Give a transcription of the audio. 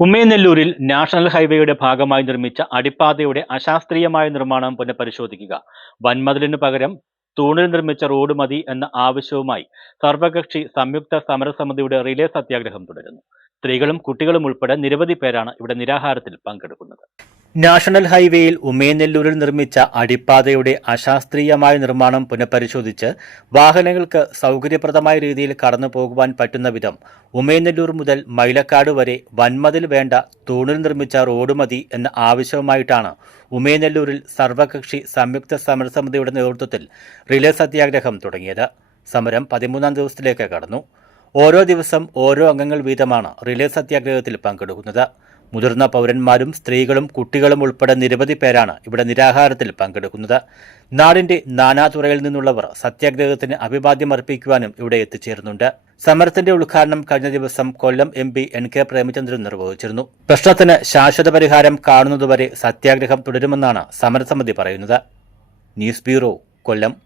ഉമ്മയനെല്ലൂരിൽ national ഹൈവേയുടെ ഭാഗമായി നിർമ്മിച്ച അടിപ്പാതയുടെ അശാസ്ത്രീയമായ നിർമ്മാണം പുനഃപരിശോധിക്കുക. വൻമതിലിനു പകരം തൂണിൽ നിർമ്മിച്ച റോഡ് മതി എന്ന ആവശ്യവുമായി സർവകക്ഷി സംയുക്ത സമരസമിതിയുടെ റിലേ സത്യാഗ്രഹം തുടരുന്നു. സ്ത്രീകളും കുട്ടികളും ഉൾപ്പെടെ നിരവധി പേരാണ് ഇവിടെ നിരാഹാരത്തിൽ പങ്കെടുക്കുന്നത്. നാഷണൽ ഹൈവേയിൽ ഉമയനെല്ലൂരിൽ നിർമ്മിച്ച അടിപ്പാതയുടെ അശാസ്ത്രീയമായ നിർമ്മാണം പുനഃപരിശോധിച്ച് വാഹനങ്ങൾക്ക് സൗകര്യപ്രദമായ രീതിയിൽ കടന്നു പോകുവാൻ പറ്റുന്ന വിധം ഉമയനെല്ലൂർ മുതൽ മൈലക്കാട് വരെ വൻമതിൽ വേണ്ട തൂണിൽ നിർമ്മിച്ച റോഡ് മതി എന്ന ആവശ്യവുമായിട്ടാണ് ഉമയനെല്ലൂരിൽ സർവകക്ഷി സംയുക്ത സമരസമിതിയുടെ നേതൃത്വത്തിൽ റിലേ സത്യാഗ്രഹം തുടങ്ങിയത്. സമരം പതിമൂന്നാം ദിവസത്തിലേക്ക് കടന്നു. ഓരോ ദിവസം ഓരോ അംഗങ്ങൾ വീതമാണ് റിലേ സത്യാഗ്രഹത്തിൽ പങ്കെടുക്കുന്നത്. മുതിർന്ന പൗരന്മാരും സ്ത്രീകളും കുട്ടികളും ഉൾപ്പെടെ നിരവധി പേരാണ് ഇവിടെ നിരാഹാരത്തിൽ പങ്കെടുക്കുന്നത്. നാടിന്റെ നാനാതുറയിൽ നിന്നുള്ളവർ സത്യാഗ്രഹത്തിന് അഭിവാദ്യം അർപ്പിക്കുവാനും ഇവിടെ എത്തിച്ചേരുന്നുണ്ട്. സമരത്തിന്റെ ഉദ്ഘാടനം കഴിഞ്ഞ ദിവസം Kollam M P N K Premachandran നിർവഹിച്ചിരുന്നു. പ്രശ്നത്തിന് ശാശ്വത പരിഹാരം കാണുന്നതുവരെ സത്യാഗ്രഹം തുടരുമെന്നാണ് സമരസമിതി പറയുന്നത്. News bureau Kollam.